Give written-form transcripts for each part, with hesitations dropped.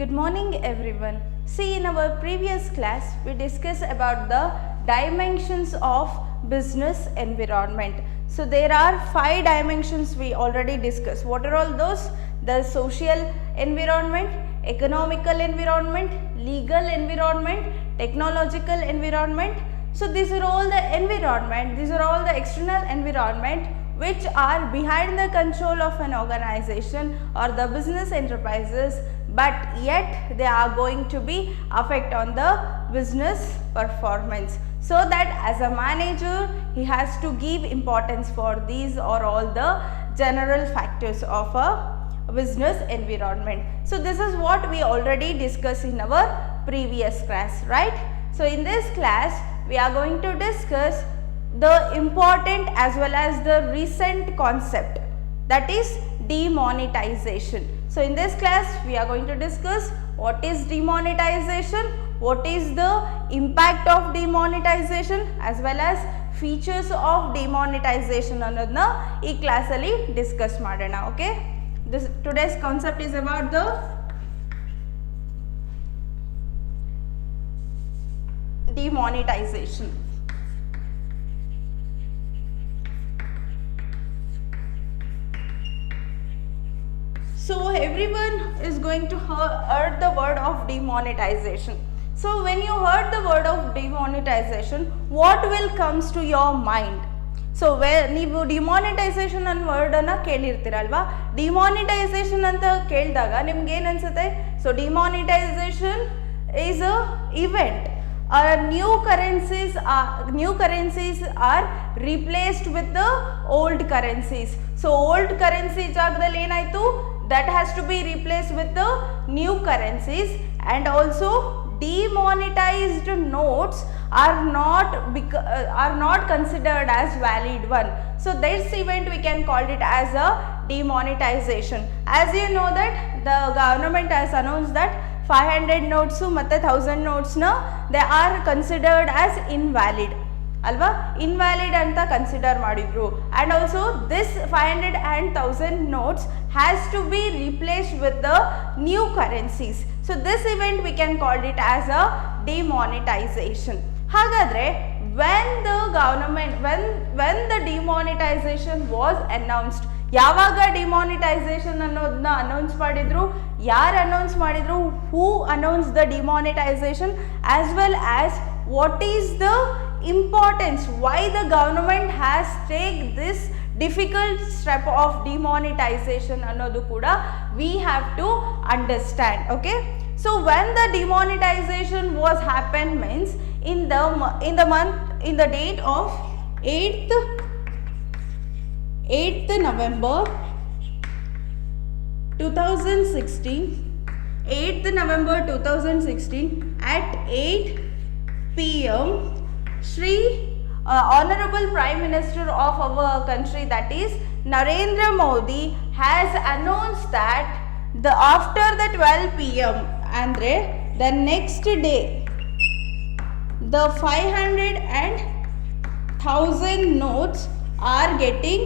Good morning everyone. See, in our previous class we discussed about the dimensions of business environment. So there are 5 dimensions we already discussed. What are all those? The social environment, economical environment, legal environment, technological environment. So these are all the environment, these are all the external environment which are behind the control of an organization or the business enterprises, but yet they are going to be affect on the business performance. So that as a manager he has to give importance for these or all the general factors of a business environment. So this is what we already discussed in our previous class, right? So in this class we are going to discuss the important as well as the recent concept, that is demonetization. So in this class we are going to discuss what is demonetization, what is the impact of demonetization as well as features of demonetization ಅನ್ನೋದನ್ನ ಈ class ಅಲ್ಲಿ discuss ಮಾಡೋಣ. Okay, today's concept is about the demonetization. So everyone is going to heard the word of demonetization. So when you heard the word of demonetization, what will comes to your mind? So ನೀವು demonetisation ಅನ್ನೋ ವರ್ಡನ್ನು ಕೇಳಿರ್ತೀರಲ್ವಾ, demonetisation ಅಂತ ಕೇಳಿದಾಗ ನಿಮ್ಗೆ ಏನು ಅನ್ಸುತ್ತೆ? So demonetisation is a event. New currencies are replaced with the old currencies. So old currency ಜಾಗದಲ್ಲಿ ಏನಾಯಿತು? That has to be replaced with the new currencies, and also demonetized notes are not considered as valid one. So this event we can call it as a demonetization. As you know that the government has announced that 500 notes ಮತ್ತೆ 1000 notes na they are considered as invalid ಅಲ್ವಾ, invalid ಅಂತ consider ಮಾಡಿದ್ರು. and also this 500 and 1000 notes has to be replaced with the new currencies. so this event we can call it as a demonetization. ಹಾಗಾದ್ರೆ when the demonetization was announced, ಯಾವಾಗ demonetisation ಅನ್ನೋದನ್ನ announce ಮಾಡಿದ್ರು, ಯಾರು announce ಮಾಡಿದ್ರು, who announce the demonetisation, as well as what is the importance, why the government has take this difficult step of demonetisation ಅನ್ನೋದು ಕೂಡ we have to understand. Okay, so when the demonetisation was happen means in the date of 8th November 2016 at 8 p.m. Shri Honorable Prime Minister of our country, that is Narendra Modi, has announced that after the 12 p.m. andre the next day the 500 and 1000 notes are getting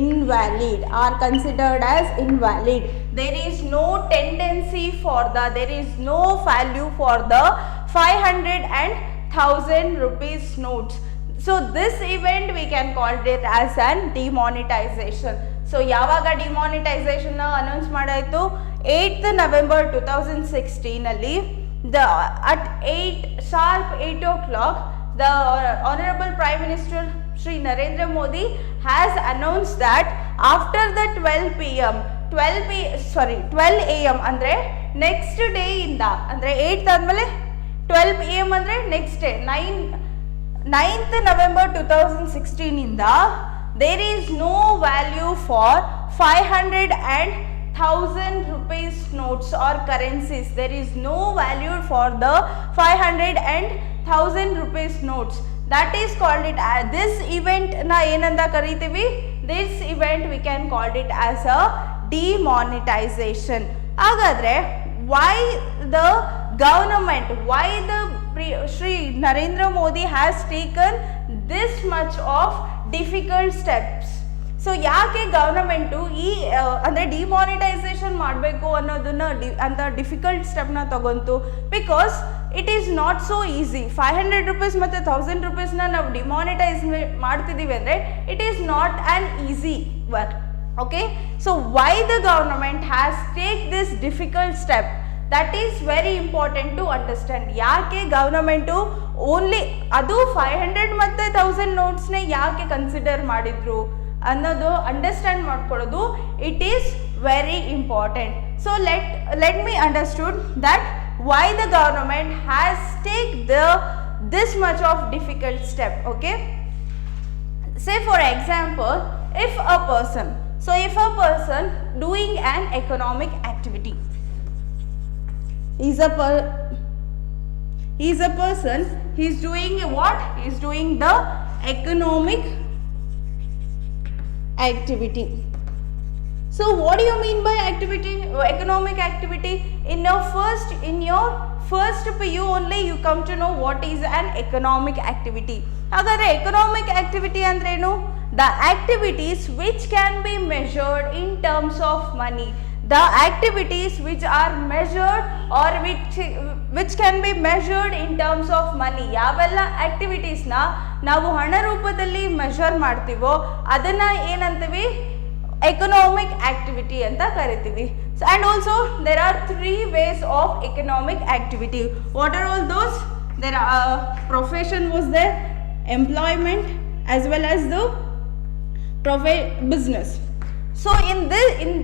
invalid, are considered as invalid. There is no tendency for there is no value for the 500 and 1000 rupees notes. So this event we can call it as an demonetization. So ಯಾವಾಗ demonetisation announce ಮಾಡಾಯಿತು? 8th November 2016 ಅಲ್ಲಿ at 8 o'clock the Honorable Prime Minister Shri Narendra Modi has announced that after the 12 am ಅಂದ್ರೆ next day ಇಂದ, ಅಂದ್ರೆ 8th ಆದ್ಮೇಲೆ 12 am ಅಂದ್ರೆ next day 9th November 2016 ಇಂದ there is no value for 500 and 1000 rupees notes or currencies. There is no value for the 500 and 1000 rupees notes. That is called it as this event na ಏನಂತ ಕರೀತೀವಿ? This event we can call it as a demonetization. ಹಾಗಾದ್ರೆ why the government, why the Shri Narendra Modi has taken this much of difficult steps? So ಯಾಕೆ government ಈ ಅಂದರೆ demonetisation ಮಾಡಬೇಕು ಅನ್ನೋದನ್ನ ಅಂತ difficult ಸ್ಟೆಪ್ನ ತಗೊಂತು? Because it is not so easy. 500 rupees ಮತ್ತು 1000 ರೂಪೀಸ್ನ ನಾವು ಡಿಮಾನಿಟೈಸ್ ಮಾಡ್ತಿದ್ದೀವಿ ಅಂದರೆ it is not an easy work. Okay, so why the government has take this difficult step, that is very important to understand. ಯಾಕೆ government only ಅದು 500 ಮತ್ತು 1000 ನೋಟ್ಸ್ನೇ ಯಾಕೆ consider ಮಾಡಿದ್ರು ಅನ್ನೋದು ಅಂಡರ್ಸ್ಟ್ಯಾಂಡ್ ಮಾಡ್ಕೊಳ್ಳೋದು it is very important. So let me understood that why the government has take this much of difficult step. Okay, say for example, if a person doing an economic activity is a person, he is doing what? He is doing the economic activity. So what do you mean by economic activity? In your first PU only you come to know what is an economic activity. Hagare economic activity andrenu? The activities which can be measured in terms of money. The activities which are measured or which can be measured in terms of money. Yavella activities na ನಾವು ಹಣ ರೂಪದಲ್ಲಿ measure ಮಾಡ್ತೀವೋ ಅದನ್ನ ಏನಂತೀವಿ? economic activity anta kariತೀವಿ. And also there are 3 ways of economic activity. What are all those? There are profession was there, employment, as well as the business. So in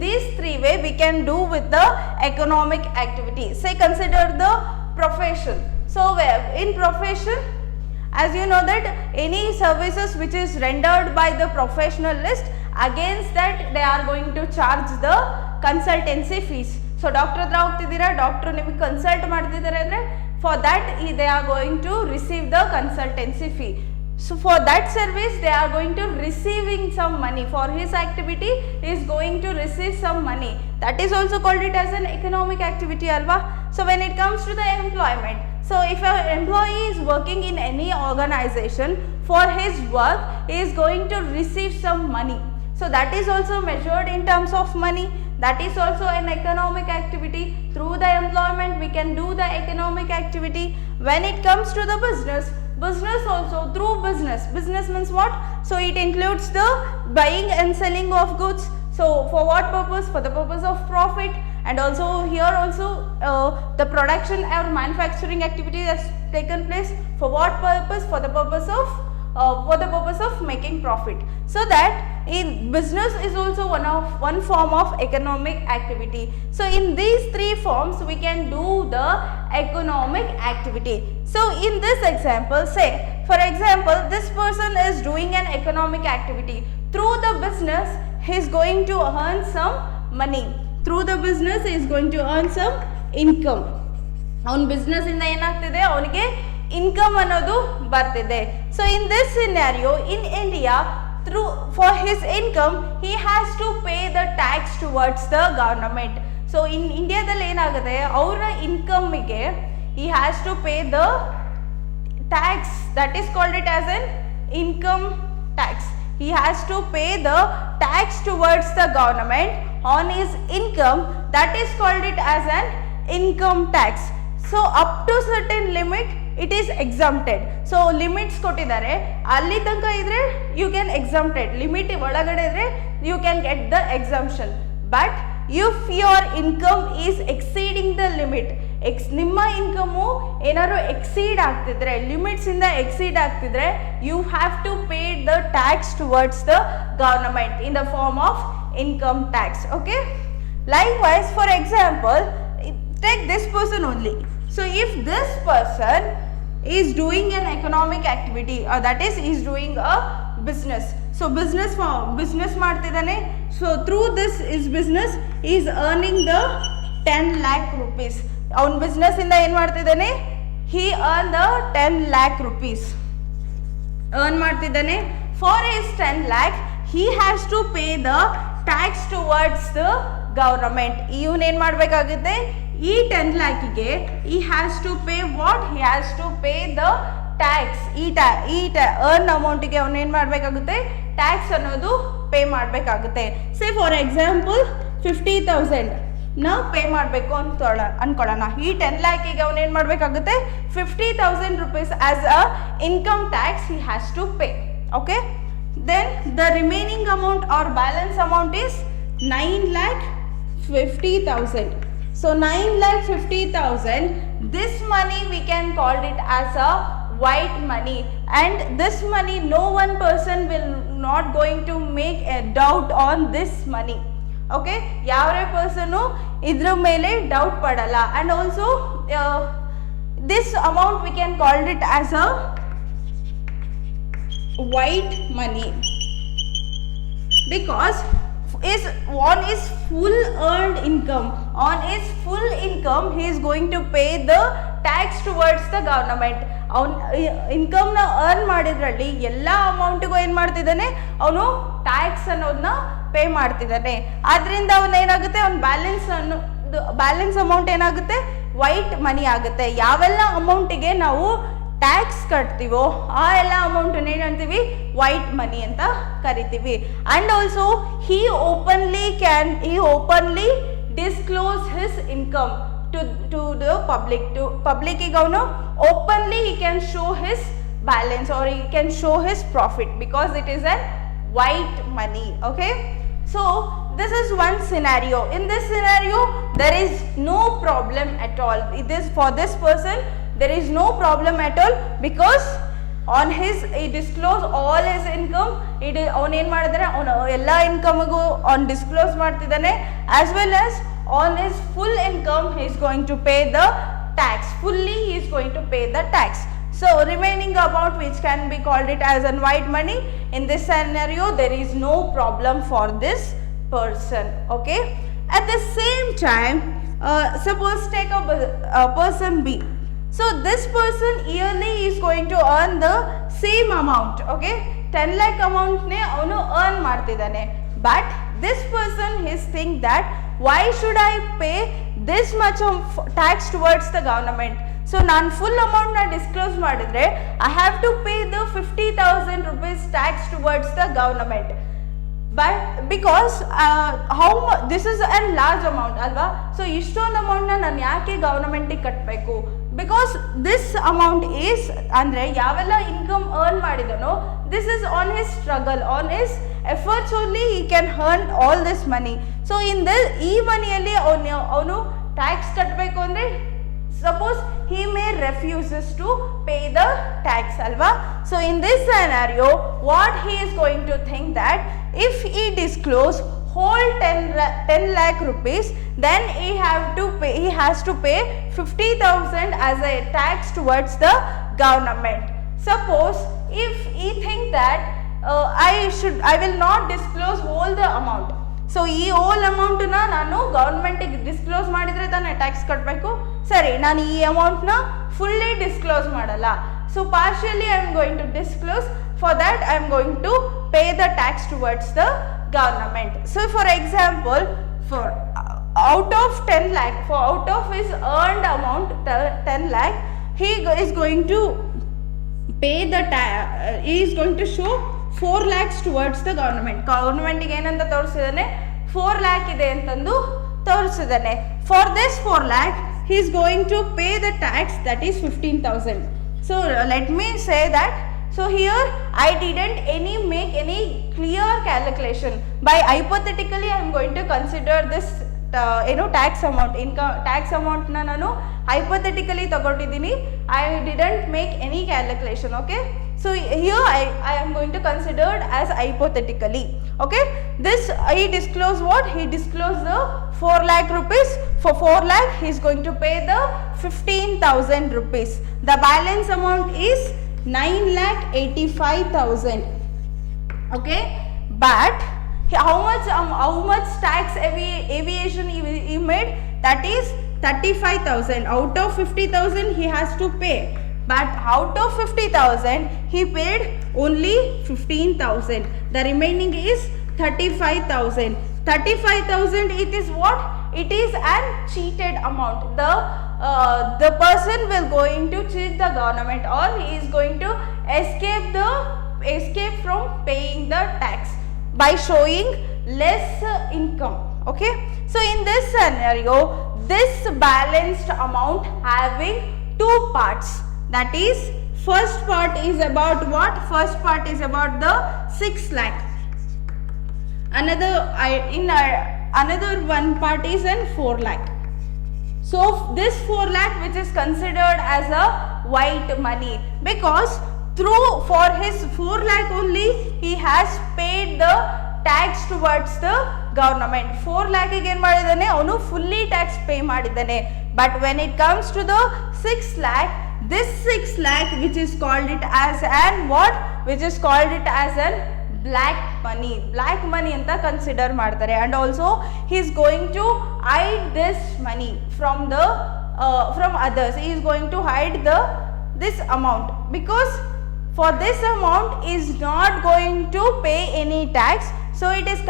these 3 way we can do with the economic activity. Say consider the profession. So in profession, as you know that any services which is rendered by the professionalist, against that they are going to charge the consultancy fees. So doctor hatra ಹೋಗ್ತಿದ್ದೀರಾ, doctor ನಿಮಗೆ consult ಮಾಡ್ತಿದ್ದಾರೆ ಅಂದರೆ for that they are going to receive the consultancy fee. So for that service they are going to receiving some money. For his activity he is going to receive some money. That is also called it as an economic activity alva. So when it comes to the employment, so if an employee is working in any organization, for his work he is going to receive some money. So that is also measured in terms of money. That is also an economic activity. Through the employment we can do the economic activity. When it comes to the business also, through business means what? So it includes the buying and selling of goods. So for what purpose? For the purpose of profit. And also here also the production or manufacturing activity has taken place. For what purpose? For the purpose of making profit. So that in business is also one form of economic activity. So in these 3 forms we can do the economic activity. So in this example, say for example this person is doing an economic activity. Through the business he is going to earn some money. Through the business he is going to earn some income. ಅವನ business ಇಂದ ಏನಾಗ್ತಿದೆ, ಅವನಿಗೆ income ಅನ್ನೋದು ಬರ್ತಿದೆ. So in this scenario in India, for his income he has to pay the tax towards the government. So in India dalli enagade, avra income ige he has to pay the tax, that is called it as an income tax. He has to pay the tax towards the government on his income, that is called it as an income tax. So up to certain limit it is exempted. So limits ಕೊಟ್ಟಿದ್ದಾರೆ, ಅಲ್ಲಿ ತನಕ ಇದ್ರೆ you can exempted, limit ಒಳಗಡೆ ಇದ್ರೆ you can get the exemption. But if your income is exceeding the limit, ನಿಮ್ಮ income ಏನಾದ್ರು exceed ಆಗ್ತಿದ್ರೆ, limits ಇಂದ ಎಕ್ಸೀಡ್ ಆಗ್ತಿದ್ರೆ, you have to pay the tax towards the government in the form of income tax. Okay, likewise for example take this person only. So if this person is doing an economic activity, or that is he is doing a business. So business ಮಾಡ್ತಿದ್ದಾನೆ. So through this is business he is earning the 10 lakh rupees. ಅವನ business ಇಂದ ಏನು ಮಾಡ್ತಿದ್ದಾನೆ, he earned the 10 lakh rupees earn ಮಾಡ್ತಿದ್ದಾನೆ. For his 10 lakh he has to pay the tax towards the government. ಇವನು ಏನು ಮಾಡಬೇಕಾಗುತ್ತೆ, ಈ 10 lakhಗೆ he has to pay what? He has to pay the tax. ಈ earn amountಗೆ ಅವನು ಏನು ಮಾಡಬೇಕಾಗುತ್ತೆ, ಟ್ಯಾಕ್ಸ್ ಅನ್ನೋದು ಪೇ ಮಾಡಬೇಕಾಗುತ್ತೆ. ಸೇ ಫಾರ್ ಎಕ್ಸಾಂಪಲ್ 50,000 ನಾವು ಪೇ ಮಾಡಬೇಕು ಅನ್ಕೊಳ್ಳೋಣ. ಈ 10 ಲ್ಯಾಕಿಗೆ ಅವನು ಏನು ಮಾಡಬೇಕಾಗುತ್ತೆ, 50,000 rupees as a income tax he has to pay. Okay, then the remaining amount or balance amount is 9,50,000. So 9,50,000, this money we can call it as a white money, and this money no one person will not going to make a doubt on this money. Okay, ಯಾವರೇ person ಇದ್ರ ಮೇಲೆ doubt ಪಡಲ್ಲ. and also this amount we can call it as a white money because is on his full earned income, on his full income he is going to pay the tax towards the government. ಅವನು ಇನ್ಕಮ್ನ earn ಮಾಡಿದ್ರಲ್ಲಿ ಎಲ್ಲ ಅಮೌಂಟಿಗೂ ಏನು ಮಾಡ್ತಿದ್ದಾನೆ, ಅವನು tax ಅನ್ನೋದನ್ನ pay ಮಾಡ್ತಿದ್ದಾನೆ. ಆದ್ರಿಂದ ಅವನು ಏನಾಗುತ್ತೆ, ಅವನ ಬ್ಯಾಲೆನ್ಸ್ ಅಮೌಂಟ್ ಏನಾಗುತ್ತೆ, ವೈಟ್ ಮನಿ ಆಗುತ್ತೆ. ಯಾವೆಲ್ಲ ಅಮೌಂಟಿಗೆ ನಾವು ಟ್ಯಾಕ್ಸ್ ಕಟ್ತೀವೋ ಆ ಎಲ್ಲ ಅಮೌಂಟನ್ನ ಏನಂತೀವಿ, ವೈಟ್ ಮನಿ ಅಂತ ಕರಿತೀವಿ. And also he openly disclose his income to the public ಗೆ ಅವನು openly he can show his balance or he can show his profit because it is a white money. Okay, so this is one scenario. In this scenario there is no problem at all. For this person there is no problem at all because on his he disclose all his income. ಅವನು ಏನು ಮಾಡಿದಾರೆ, ಅವನು ಎಲ್ಲ ಇನ್ಕಮ್ಗೂ ಅವ್ನು disclose ಮಾಡ್ತಿದ್ದಾನೆ. as well as on his full income he is going to pay the tax. Fully he is going to pay the tax. So remaining amount which can be called it as a white money, in this scenario there is no problem for this person. Okay, at the same time suppose take a person B. So this person yearly is going to earn the same amount. Okay, 10 lakh amount ne avanu earn ಮಾಡ್ತಿದ್ದಾನೆ. But this person is think that why should I pay this much of tax towards the government? So ನಾನು full amount ನ disclose ಮಾಡಿದ್ರೆ I have to pay the 50,000 rupees tax towards the government. But because this is a large amount ಅಲ್ವಾ, so ಇಷ್ಟೊಂದು ಅಮೌಂಟ್ನ ನಾನು ಯಾಕೆ ಗವರ್ನಮೆಂಟಿಗೆ ಕಟ್ಟಬೇಕು? Because this amount is ಅಂದರೆ ಯಾವೆಲ್ಲ ಇನ್ಕಮ್ ಅರ್ನ್ ಮಾಡಿದನೋ this is on his struggle, on his efforts only he can earn all this money. So in this ಈ ಮನಿಯಲ್ಲಿ ಅವನು ಟ್ಯಾಕ್ಸ್ ಕಟ್ಟಬೇಕು ಅಂದರೆ suppose he may refuses to pay the tax alva. So in this scenario what he is going to think that if he disclose whole 10 lakh rupees then he has to pay 50,000 as a tax towards the government. Suppose if he think that I will not disclose all the amount. So ಈ hole ಅಮೌಂಟನ್ನ ನಾನು ಗೌರ್ಮೆಂಟಿಗೆ disclose ಮಾಡಿದರೆ ತಾನೇ tax ಕಟ್ಟಬೇಕು. ಸರಿ, ನಾನು ಈ ಅಮೌಂಟ್ನ ಫುಲ್ಲಿ ಡಿಸ್ಕ್ಲೋಸ್ ಮಾಡಲ್ಲ. So partially I am going to disclose. For that I am going to pay the tax towards the government. So for example, for out of 10 lakh, for out of his earned amount 10 lakh, he is going to pay the he is going to show 4 lakhs towards the government. Government ಗೆ ಏನಂತ ತೋರಿಸಿದಾನೆ, 4 lakh ಇದೆ ಅಂತಂದು ತೋರಿಸಿದಾನೆ. For this 4 lakh he is going to pay the tax, that is 15,000. So let me say that, so here I didn't make any clear calculation. By hypothetically I am going to consider this tax amount, income tax amount na nanu hypothetically ತಗೊಂಡಿದ್ದೀನಿ. I didn't make any calculation. Okay, so here I am going to consider as hypothetically. Okay, this he disclosed what, he disclosed the 4 lakh rupees. For 4 lakh he is going to pay the 15,000 rupees. The balance amount is 9,85,000. Okay, but how much tax aviation he made, that is 35,000. Out of 50,000 he has to pay, but out of 50,000 he paid only 15,000. The remaining is 35,000. 35,000, it is what, it is an cheated amount. The person will going to cheat the government, or he is going to escape from paying the tax. by showing less income. Okay, so in this scenario, this balanced amount having two parts, that is first part is about what? First part is about the 6 lakh. Another one part is in 4 lakh. So this 4 lakh which is considered as a white money, because for his 4 lakh only he has paid the tax towards the government. 4 lakh ಗೆ ಏನು ಮಾಡಿದ್ದಾನೆ, ಅವನು fully tax pay ಮಾಡಿದ್ದಾನೆ. But when it comes to the 6 lakh, this 6 lakh which is called it as an what? Which is called it as an black money. Black money ಅಂತ consider ಮಾಡ್ತಾರೆ. And also he is going to hide this money from others. He is going to hide this amount, because for this amount is not going to pay any tax, so it is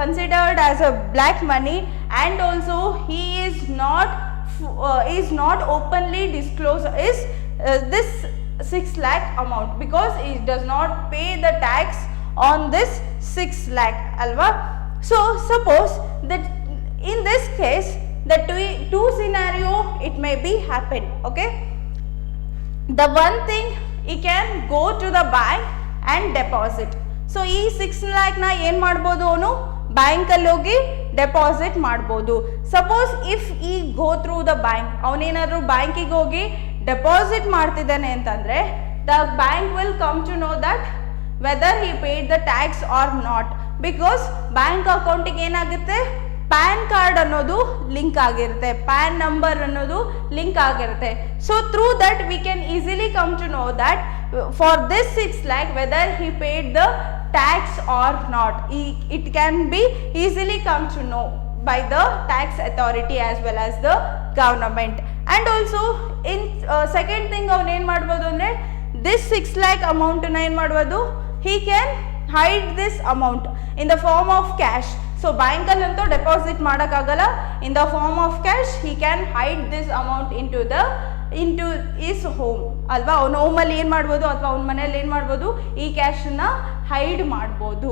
considered as a black money. And also he is not openly disclosed this 6 lakh amount, because he does not pay the tax on this 6 lakh alva. So suppose that in this case the two scenario it may be happen. Okay, the one thing, he can go to the bank and deposit. So ಈ 6 lakh ನ ಏನು ಮಾಡ್ಬೋದು, ಅವನು ಬ್ಯಾಂಕಲ್ಲಿ ಹೋಗಿ deposit ಮಾಡ್ಬೋದು. Suppose if ಈ go through the bank, ಅವನೇನಾದ್ರು ಬ್ಯಾಂಕಿಗೆ ಹೋಗಿ ಡೆಪಾಸಿಟ್ ಮಾಡ್ತಿದ್ದಾನೆ ಅಂತಂದರೆ, the bank will come to know that whether he paid the tax or not, because bank ಅಕೌಂಟಿಗೆ ಏನಾಗುತ್ತೆ, ಪ್ಯಾನ್ ಕಾರ್ಡ್ ಅನ್ನೋದು ಲಿಂಕ್ ಆಗಿರುತ್ತೆ, ಪ್ಯಾನ್ ನಂಬರ್ ಅನ್ನೋದು ಲಿಂಕ್ ಆಗಿರುತ್ತೆ. So through that we can easily come to know that for this 6 lakh whether he paid the tax or not. It can be easily come to know by the tax authority as well as the government. And also in second thing avanu ಏನು ಮಾಡ್ಬೋದು ಅಂದರೆ, this 6 lakh amount ನ ಏನು ಮಾಡ್ಬೋದು, he can hide this amount in the form of cash. So ಬ್ಯಾಂಕಲ್ಲಂತೂ deposit ಮಾಡೋಕ್ಕಾಗಲ್ಲ, in the form of cash he can hide this amount into his home ಅಲ್ವಾ. ಅವನ ಹೋಮಲ್ಲಿ ಏನು ಮಾಡ್ಬೋದು, ಅಥವಾ ಅವನ ಮನೇಲಿ ಏನು ಮಾಡ್ಬೋದು, ಈ ಕ್ಯಾಶನ್ನ ಹೈಡ್ ಮಾಡ್ಬೋದು.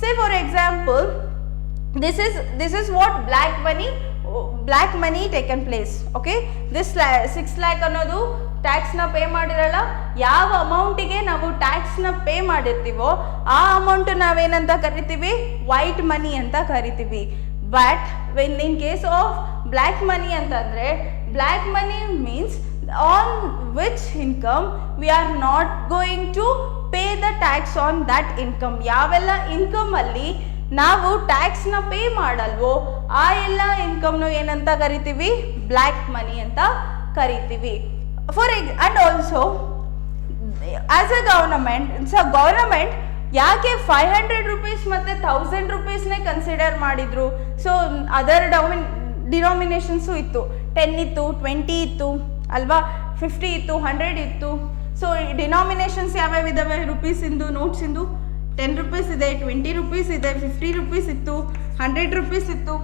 ಸೇ for example, this is what black money taken place. Okay, this 6 lakh ಅನ್ನೋದು ಟ್ಯಾಕ್ಸ್ನ ಪೇ ಮಾಡಿರಲ್ಲ, ಯಾವ ಅಮೌಂಟಿಗೆ ನಾವು ಟ್ಯಾಕ್ಸ್ನ ಪೇ ಮಾಡಿರ್ತೀವೋ ಆ ಅಮೌಂಟ್ ನಾವೇನಂತ ಕರಿತೀವಿ, ವೈಟ್ ಮನಿ ಅಂತ ಕರಿತೀವಿ. But in case of black money ಅಂತಂದರೆ, black money means on which income we are not going to pay the tax on that income. ಯಾವೆಲ್ಲ ಇನ್ಕಮಲ್ಲಿ ನಾವು ಟ್ಯಾಕ್ಸ್ನ ಪೇ ಮಾಡಲ್ವೋ ಆ ಎಲ್ಲ ಇನ್ಕಮ್ನು ಏನಂತ ಕರಿತೀವಿ, ಬ್ಲ್ಯಾಕ್ ಮನಿ ಅಂತ ಕರಿತೀವಿ. And also as a government, ಯಾಕೆ 500 rupees ಮತ್ತು 1000 rupeesನೇ ಕನ್ಸಿಡರ್ ಮಾಡಿದ್ರು? ಸೊ ಅದರ್ ಡಿನಾಮಿನೇಷನ್ಸು ಇತ್ತು, 10 ಇತ್ತು, 20 ಇತ್ತು ಅಲ್ವಾ, 50 ಇತ್ತು, 100 ಇತ್ತು. ಸೊ ಡಿನಾಮಿನೇಷನ್ಸ್ ಯಾವ್ಯಾವ ಇದಾವೆ ರುಪೀಸಿಂದು, ನೋಟ್ಸಿಂದು? 10 rupees ಇದೆ, 20 rupees ಇದೆ, 50 rupees ಇತ್ತು, 100 rupees ಇತ್ತು,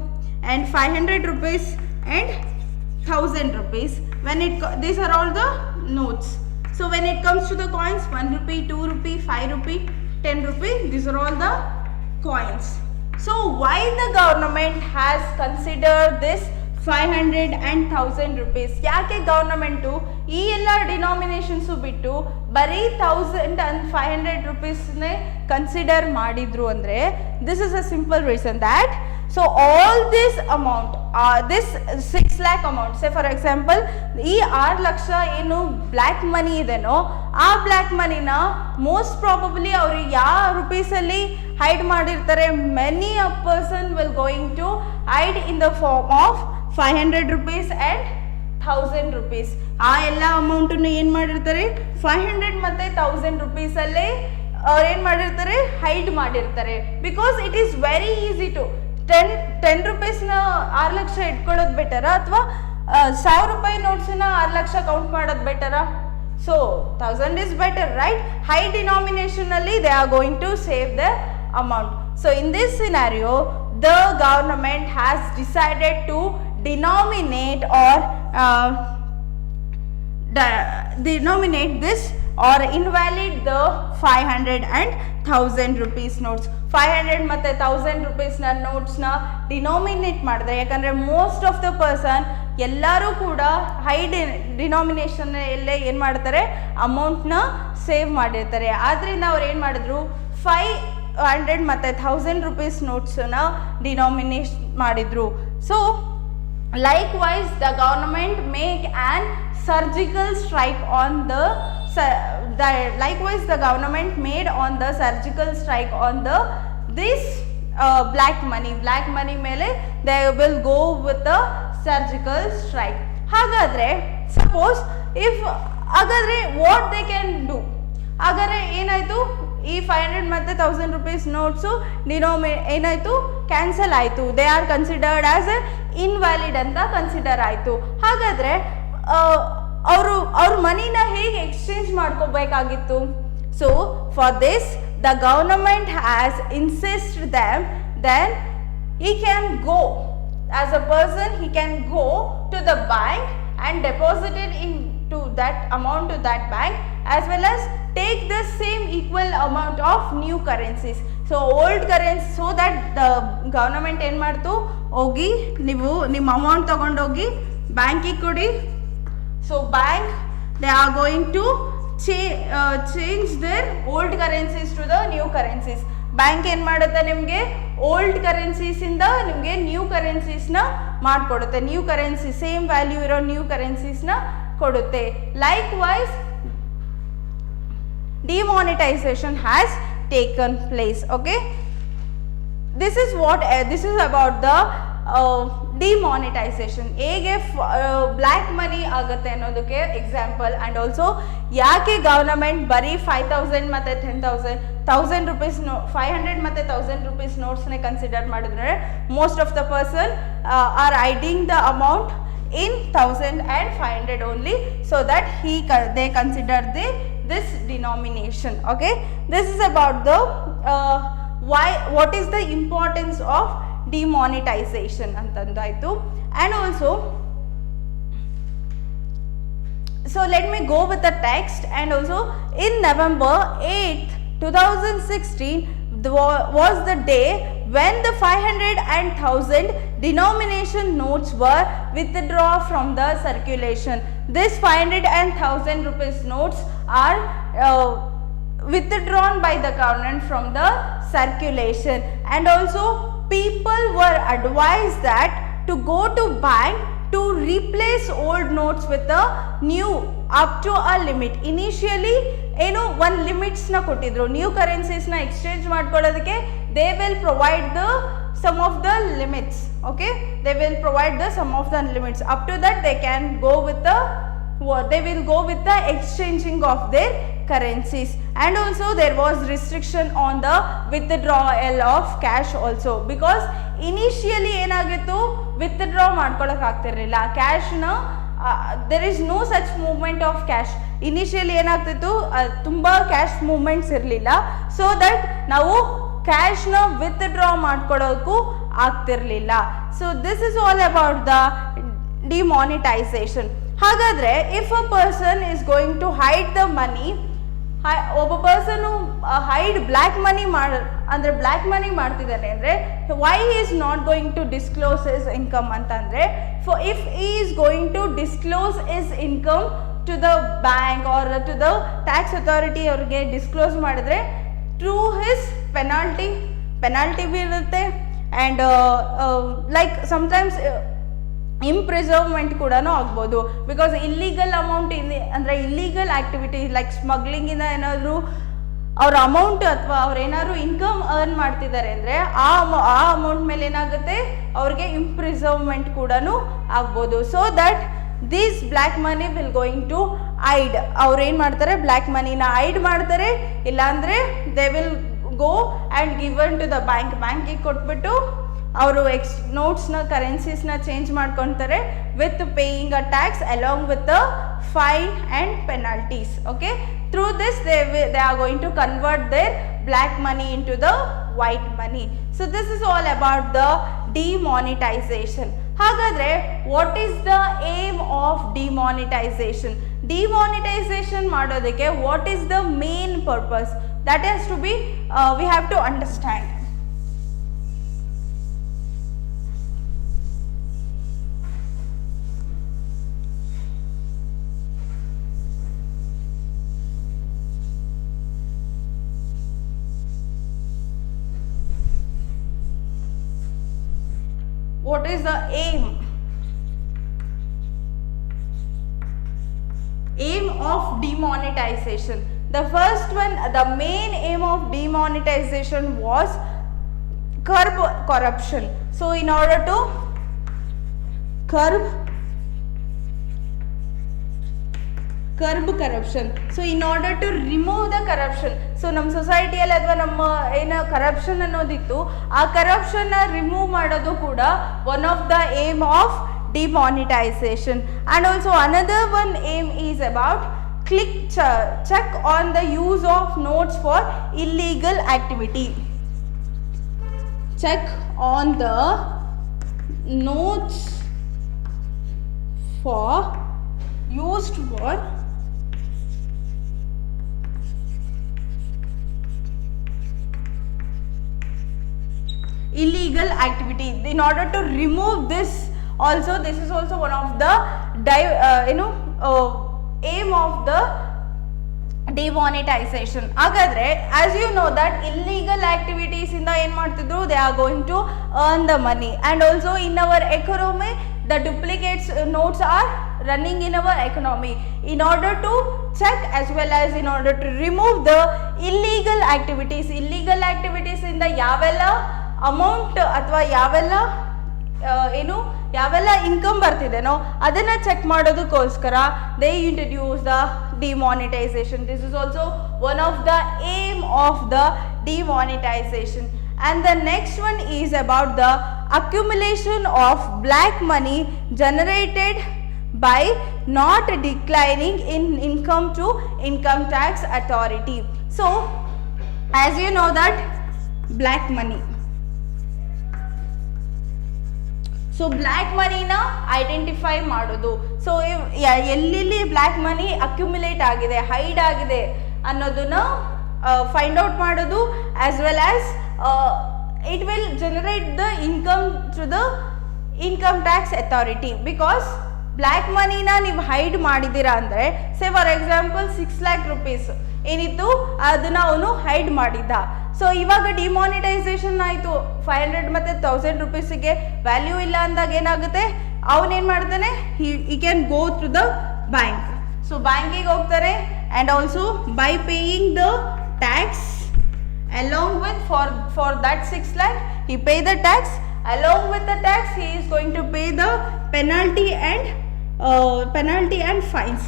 and 500 rupees and 1000 rupees. These are all the notes. So when it comes to the coins, 1 rupee, 2 rupee, 5 rupee, 10 rupee, these are all the coins. So why the government has considered this 500 and 1000 rupees? ಯಾಕೆ government ಈ ಎಲ್ಲ ಡಿನಾಮಿನೇಷನ್ಸು ಬಿಟ್ಟು ಬರೀ 1000 and 500 rupeesನೇ consider ಮಾಡಿದ್ರು ಅಂದರೆ, this is a simple reason that so all this amount, this 6 lakh amount, say for example ಈ 6 ಲಕ್ಷ ಏನು black money ಇದೆನೋ ಆ ಬ್ಲ್ಯಾಕ್ ಮನಿನ ಮೋಸ್ಟ್ ಪ್ರಾಬಬ್ಲಿ ಅವರು ಯಾವ ರುಪೀಸಲ್ಲಿ ಹೈಡ್ ಮಾಡಿರ್ತಾರೆ, many a person will going to hide in the form of 500 rupees and 1000 rupees. ಆ ಎಲ್ಲ ಅಮೌಂಟನ್ನು ಏನು ಮಾಡಿರ್ತಾರೆ, 500 ಮತ್ತು 1000 rupeesಲ್ಲೇ ಅವ್ರು ಏನು ಮಾಡಿರ್ತಾರೆ, ಹೈಡ್ ಮಾಡಿರ್ತಾರೆ. Because it is very easy to 10 rupeesನ 6 ಲಕ್ಷ ಇಟ್ಕೊಳ್ಳೋದು ಬೆಟರಾ, ಅಥವಾ 1000 ರೂಪಾಯಿ ನೋಟ್ಸನ್ನ 6 ಲಕ್ಷ ಕೌಂಟ್ ಮಾಡೋದು ಬೆಟರಾ? So 1000 is better, right? High denomination ಅಲ್ಲಿ they are going to save the amount. So in this scenario, the government has decided to denominate or denominate this or invalid the 500 and 1000 rupees notes. 500 ಮತ್ತು 1000 ರೂಪೀಸ್ನ ನೋಟ್ಸ್ನ ಡಿನಾಮಿನೇಟ್ ಮಾಡಿದ್ರೆ, ಯಾಕಂದರೆ most of the person ಎಲ್ಲರೂ ಕೂಡ high denomination ಎಲ್ಲೇ ಏನು ಮಾಡ್ತಾರೆ, ಅಮೌಂಟ್ನ save ಮಾಡಿರ್ತಾರೆ. ಆದ್ದರಿಂದ ಅವ್ರು ಏನು ಮಾಡಿದ್ರು, 500 ಮತ್ತು 1000 ರೂಪೀಸ್ ನೋಟ್ಸನ್ನ ಡಿನಾಮಿನೇಟ್ ಮಾಡಿದ್ರು. So likewise the government make an surgical strike on likewise the government made on the surgical strike on this black money ಮೇಲೆ they will go with the surgical strike. ಹಾಗಾದ್ರೆ suppose if ಹಾಗಾದ್ರೆ what they can do, ಹಾಗಾದ್ರೆ ಏನಾಯ್ತು, ಈ 500 ಮತ್ತು 1000 rupees notes ಏನಾಯಿತು, cancel ಆಯಿತು. They are considered as invalid ಅಂತ ಕನ್ಸಿಡರ್ ಆಯಿತು. ಹಾಗಾದರೆ ಅವ್ರ ಮನಿನ ಹೇಗೆ ಎಕ್ಸ್ಚೇಂಜ್ ಮಾಡ್ಕೋಬೇಕಾಗಿತ್ತು? So for this the government has insisted then he can go as a person, he can go to the bank and deposit it into that amount to that bank, as well as take the same equal amount of new currencies. So old currency, so that the government ಏನು ಮಾಡ್ತು, ಹೋಗಿ ನೀವು ನಿಮ್ಮ amount ತಗೊಂಡೋಗಿ ಬ್ಯಾಂಕಿಗೆ ಕೊಡಿ. So bank they are going to change their old currencies to the new currencies. Bank ಏನು ಮಾಡುತ್ತೆ, ನಿಮಗೆ ಓಲ್ಡ್ ಕರೆನ್ಸೀಸಿಂದ ನಿಮಗೆ ನ್ಯೂ ಕರೆನ್ಸೀಸ್ನ ಮಾಡಿಕೊಡುತ್ತೆ. ನ್ಯೂ ಕರೆನ್ಸಿ ಸೇಮ್ ವ್ಯಾಲ್ಯೂ ಇರೋ ನ್ಯೂ ಕರೆನ್ಸೀಸ್ನ ಕೊಡುತ್ತೆ. Likewise demonetization has taken place. Okay, this is about the demonetization. ಹೇಗೆ ಬ್ಲ್ಯಾಕ್ ಮನಿ ಆಗುತ್ತೆ ಅನ್ನೋದಕ್ಕೆ ಎಕ್ಸಾಂಪಲ್. ಆ್ಯಂಡ್ ಆಲ್ಸೋ ಯಾಕೆ ಗವರ್ನಮೆಂಟ್ ಬರೀ 5000 ಮತ್ತು 1000 ರೂಪೀಸ್ 500 ಮತ್ತು 1000 ರೂಪೀಸ್ ನೋಟ್ಸ್ನೇ ಕನ್ಸಿಡರ್ ಮಾಡಿದ್ರೆ, most of the person are hiding the amount in 1000 and 500 only, so that they consider this denomination. Okay, this is about the what is the importance of demonetization antandaitu. And also, so let me go with the text. And also in November 8th 2016 was the day when the 500 and 1000 denomination notes were withdrawn from the circulation. This 500 and 1000 rupees notes are withdrawn by the government from the circulation. And also people were advised that to go to bank to replace old notes with the new up to a limit. Initially ಏನು ಒಂದು ಲಿಮಿಟ್ಸ್ನ ಕೊಟ್ಟಿದ್ರು, new ಕರೆನ್ಸೀಸ್ನ exchange ಮಾಡ್ಕೊಳ್ಳೋದಕ್ಕೆ they will provide the some of the limits. Okay, they will provide the some of the limits. Up to that they can go with the they will go with the exchanging of their currencies. And also there was restriction on the withdrawal of cash also, because initially ಏನಾಗಿತ್ತು, withdraw ಮಾಡ್ಕೊಳ್ಳೋಕೆ ಆಗ್ತಿರಲಿಲ್ಲ ಕ್ಯಾಶ್ನ. there is no such movement of cash. Initially ಏನಾಗ್ತಿತ್ತು, ತುಂಬ cash movements ಇರಲಿಲ್ಲ. So that ನಾವು ಕ್ಯಾಶ್ನ withdraw ಮಾಡ್ಕೊಳ್ಳೋಕ್ಕೂ ಆಗ್ತಿರಲಿಲ್ಲ. So this is all about the demonetisation. ಹಾಗಾದರೆ if a person is going to hide the money, ಒಬ್ಬ ಪರ್ಸನು ಹೈಡ್ ಬ್ಲ್ಯಾಕ್ ಮನಿ ಅಂದರೆ ಬ್ಲ್ಯಾಕ್ ಮನಿ ಮಾಡ್ತಿದ್ದಾನೆ ಅಂದರೆ, why is not going to disclose is income ಅಂತಂದರೆ, for if he is going to disclose is income to the bank or to the tax authority ಅವ್ರಿಗೆ disclose ಮಾಡಿದ್ರೆ, through his penalty ಬೀರುತ್ತೆ. And like sometimes imprisonment ಕೂಡ ಆಗ್ಬೋದು. Because illegal amount ಅಂದರೆ illegal activity like ಸ್ಮಗ್ಲಿಂಗಿಂದ ಏನಾದರೂ ಅವ್ರ amount ಅಥವಾ ಅವ್ರು ಏನಾದ್ರು ಇನ್ಕಮ್ ಅರ್ನ್ ಮಾಡ್ತಿದ್ದಾರೆ ಅಂದರೆ ಆ ಅಮೌಂಟ್ ಮೇಲೆ ಏನಾಗುತ್ತೆ, ಅವ್ರಿಗೆ ಇಂಪ್ರಿಸರ್ವ್ಮೆಂಟ್ ಕೂಡ ಆಗ್ಬೋದು. So that this black money will going to hide. ಅವ್ರು ಏನು ಮಾಡ್ತಾರೆ, ಬ್ಲ್ಯಾಕ್ ಮನಿನ ಐಡ್ ಮಾಡ್ತಾರೆ, ಇಲ್ಲಾಂದರೆ they will go and given to the ಬ್ಯಾಂಕಿಗೆ ಕೊಟ್ಬಿಟ್ಟು ಅವರು ನೋಟ್ಸ್ನ ಕರೆನ್ಸೀಸ್ನ ಚೇಂಜ್ ಮಾಡ್ಕೊತಾರೆ with paying a tax along with the fine and penalties. Okay, through this they are going to convert their black money into the white money. So this is all about the demonetization. ಹಾಗಾದ್ರೆ what is the aim of demonetization? Demonetization ಮಾಡೋದಕ್ಕೆ what is the main purpose? That has to be we have to understand. what is the aim of demonetization? The first one, the main aim of demonetization was curb corruption. So in order to curb corruption, so in order to remove the corruption, so ನಮ್ಮ ಸೊಸೈಟಿಯಲ್ಲಿ ಅಥವಾ ನಮ್ಮ ಏನು corruption ಅನ್ನೋದಿತ್ತು ಆ corruption remove ಮಾಡೋದು ಕೂಡ one of the aim of demonetization. And also another one aim is about check on the use of notes for illegal activity. Check on the notes for used for illegal activity. In order to remove this also, this is also one of the aim of the demonetization. Hagadre, as you know that illegal activities in the ಏನು ಮಾಡ್ತಿದ್ರು, they are going to earn the money, and also in our economy the duplicates notes are running in our economy. In order to check as well as in order to remove the illegal activities in the ಯಾವೆಲ್ಲ amount ಅಥವಾ ಯಾವೆಲ್ಲ income ಬರ್ತಿದೆನೋ ಅದನ್ನ check ಮಾಡೋದಕ್ಕೋಸ್ಕರ they introduce the demonetization. This is also one of the aim of the demonetization. And the next one is about the accumulation of black money generated by not declaring in income to income tax authority. So as you know that black money, so black ಮನಿನ identify ಮಾಡೋದು, so ಎಲ್ಲೆಲ್ಲಿ black money accumulate ಆಗಿದೆ, hide ಆಗಿದೆ ಅನ್ನೋದನ್ನ find out ಮಾಡೋದು, as well as it will generate the income to the income tax authority. Because black ಮನಿನ ನೀವು hide ಮಾಡಿದ್ದೀರಾ ಅಂದರೆ, say for example 6 lakh rupees ಏನಿತ್ತು ಅದನ್ನ ಅವನು ಹೈಡ್ ಮಾಡಿದ್ದ. ಸೊ ಇವಾಗ ಡಿಮಾನಿಟೈಸೇಷನ್ ಆಯಿತು, 500 ಮತ್ತು 1000 rupeesಗೆ ವ್ಯಾಲ್ಯೂ ಇಲ್ಲ ಅಂದಾಗ ಏನಾಗುತ್ತೆ, ಅವನೇನು ಮಾಡ್ತಾನೆ, he can go to the bank. So ಬ್ಯಾಂಕಿಗೆ ಹೋಗ್ತಾರೆ, and also by paying the tax along with for that 6 lakh he pay the tax. Along with the tax he is going to pay the penalty and fines.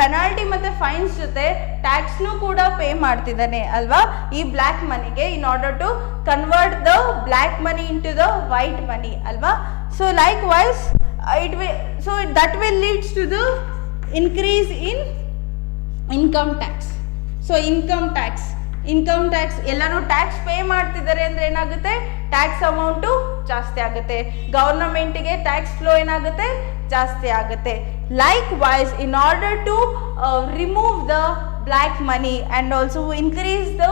Penalty ಮತ್ತು ಫೈನ್ಸ್ ಜೊತೆ ಟ್ಯಾಕ್ಸ್ನು ಕೂಡ pay ಮಾಡ್ತಿದ್ದಾನೆ ಅಲ್ವಾ ಈ black ಮನಿಗೆ, in order to convert the black money into the white money ಅಲ್ವಾ. So likewise that will leads to the increase in income tax. So income tax ಎಲ್ಲರೂ tax pay ಮಾಡ್ತಿದ್ದಾರೆ ಅಂದರೆ ಏನಾಗುತ್ತೆ, tax amount ಜಾಸ್ತಿ ಆಗುತ್ತೆ, ಗವರ್ನಮೆಂಟಿಗೆ tax flow ಏನಾಗುತ್ತೆ, ಜಾಸ್ತಿ ಆಗುತ್ತೆ. Likewise, in order to remove the black money and also increase the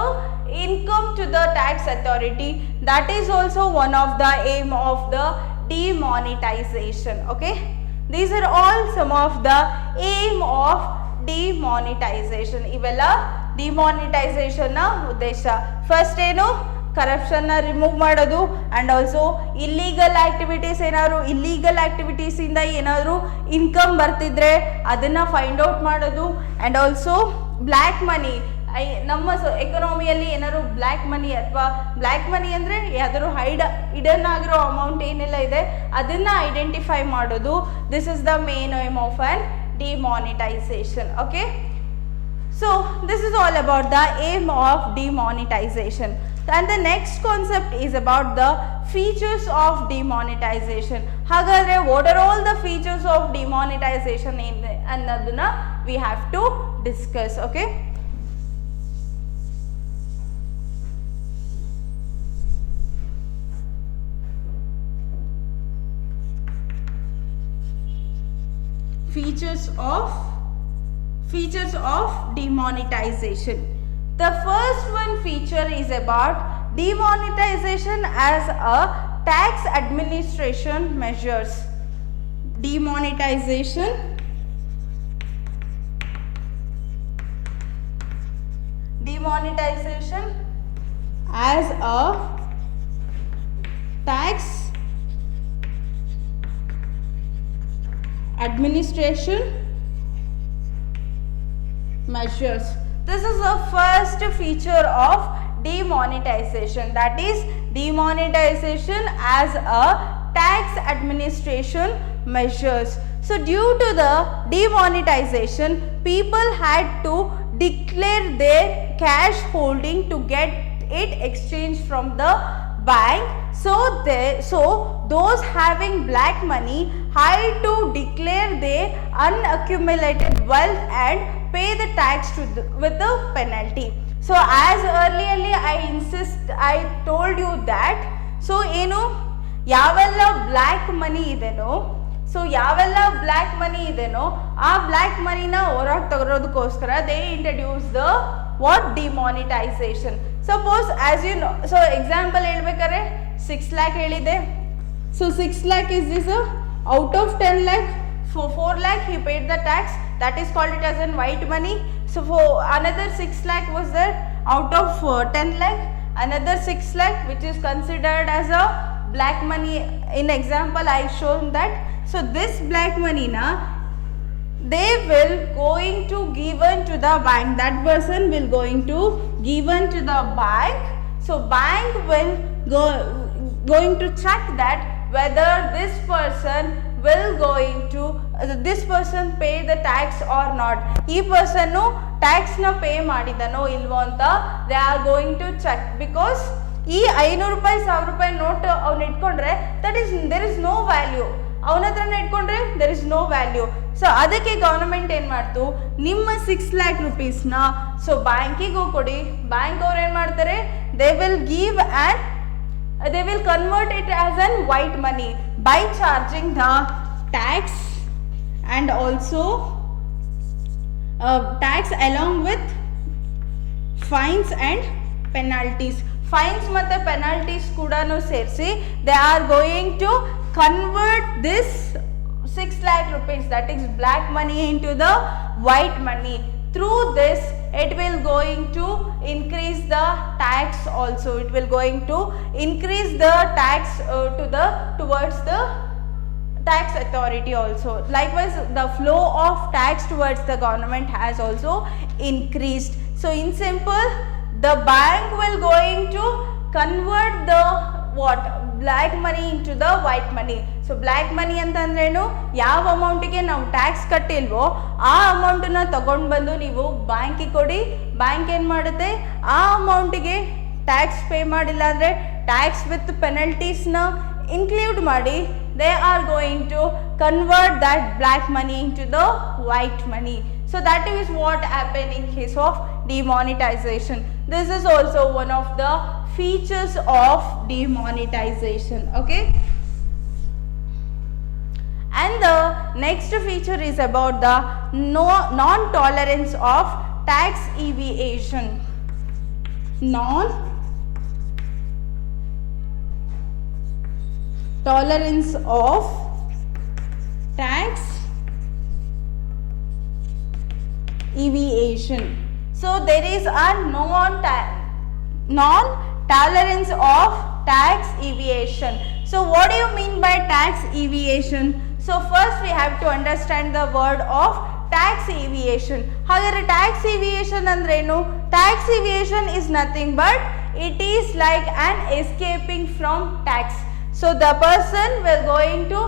income to the tax authority, that is also one of the aim of the demonetization. Okay, these are all some of the aim of demonetization. Ivella demonetization na uddesha. First ಏನು, ಕರಪ್ಷನ್ನ remove ಮಾಡೋದು, and also illegal ಆ್ಯಕ್ಟಿವಿಟೀಸಿಂದ ಏನಾದರೂ income ಬರ್ತಿದ್ರೆ ಅದನ್ನು find out ಮಾಡೋದು, and also black money, ನಮ್ಮ ಎಕನಾಮಿಯಲ್ಲಿ ಏನಾದ್ರು black money ಅಥವಾ black money ಅಂದರೆ ಯಾವ್ದಾದ್ರು ಹಿಡನ್ ಆಗಿರೋ ಅಮೌಂಟ್ ಏನೆಲ್ಲ ಇದೆ ಅದನ್ನು ಐಡೆಂಟಿಫೈ ಮಾಡೋದು. This is the main aim of on demonetization. Okay, so this is all about the aim of demonetization. And the next concept is about the features of demonetization. Hagadre, what are all the features of demonetization annaduna we have to discuss. Okay, features of demonetization. The first one feature is about demonetization as a tax administration measures. Demonetization as a tax administration measures. This is the first feature of demonetization, that is demonetization as a tax administration measures. So due to the demonetization, people had to declare their cash holding to get it exchanged from the bank. So those having black money had to declare their unaccumulated wealth and pay the tax with the penalty. So as earlier I told you that, so ಯಾವೆಲ್ಲ black money ಇದೆನೋ, so ಯಾವೆಲ್ಲ black money ಇದೆನೋ ಆ black ಮನಿನ ಹೊರಗೆ ತಗೊಳ್ಳೋದಕ್ಕೋಸ್ಕರ they introduce the what demonetisation. Suppose as you know, so example ಹೇಳ್ಬೇಕಾದ್ರೆ 6 lakh ಹೇಳಿದೆ. So 6 lakh is this out of 10 lakh, for 4 lakh he paid the tax, that is called it as in white money. So for another 6 lakh was there out of 10 lakh, another 6 lakh which is considered as a black money. In example I shown that. So this black money na they will going to given to the bank, that person will going to given to the bank. So bank will going to check that whether this person will going to this person pay the tax or not. ಈ person tax na pay ಮಾಡಿದನೋ ಇಲ್ವೋ ಅಂತ they are going to check, because ಈ 500 ರೂಪಾಯಿ 1000 ರೂಪಾಯಿ note ಅವ್ನು ಇಟ್ಕೊಂಡ್ರೆ that is there is no value. ಅವನ ಹತ್ರನೇ ಇಟ್ಕೊಂಡ್ರೆ there is no value. So ಅದಕ್ಕೆ ಗವರ್ನಮೆಂಟ್ ಏನು ಮಾಡ್ತು, ನಿಮ್ಮ 6 lakh rupeesನ ಸೊ ಬ್ಯಾಂಕಿಗೆ ಕೊಡಿ. ಬ್ಯಾಂಕ್ ಅವ್ರು ಏನು ಮಾಡ್ತಾರೆ, they will give and they will convert it as an white money by charging the tax and also tax along with fines and penalties. Fines ಮತ್ತೆ penalties ಕೂಡ ಸೇರಿಸಿ they are going to convert this 6 lakh rupees, that is black money, into the white money. Through this it will going to increase the tax also, it will going to increase the tax towards the tax authority also. Likewise the flow of tax towards the government has also increased. So in simple, the bank will going to convert the what black money into the white money. So black money ಅಂತಂದ್ರೇನು, ಯಾವ ಅಮೌಂಟಿಗೆ ನಾವು tax ಕಟ್ಟಿಲ್ವೋ ಆ ಅಮೌಂಟನ್ನ ತಗೊಂಡು ಬಂದು ನೀವು ಬ್ಯಾಂಕಿಗೆ ಕೊಡಿ. ಬ್ಯಾಂಕ್ ಏನು ಮಾಡುತ್ತೆ, ಆ ಅಮೌಂಟಿಗೆ ಟ್ಯಾಕ್ಸ್ ಪೇ ಮಾಡಿಲ್ಲ ಅಂದರೆ ಟ್ಯಾಕ್ಸ್ ವಿತ್ ಪೆನಲ್ಟೀಸ್ನ ಇನ್ಕ್ಲೂಡ್ ಮಾಡಿ they are going to convert that black money into the white money. So that is what happened in case of demonetization. This is also one of the features of demonetization. Okay. And the next feature is about the non-tolerance of tax evasion. Non-tolerance of tax evasion. So there is a non-tolerance of tax evasion. So what do you mean by tax evasion? So first we have to understand the word of tax evasion. However, tax evasion andrenu? Tax evasion is nothing but it is like an escaping from tax. So the person will going to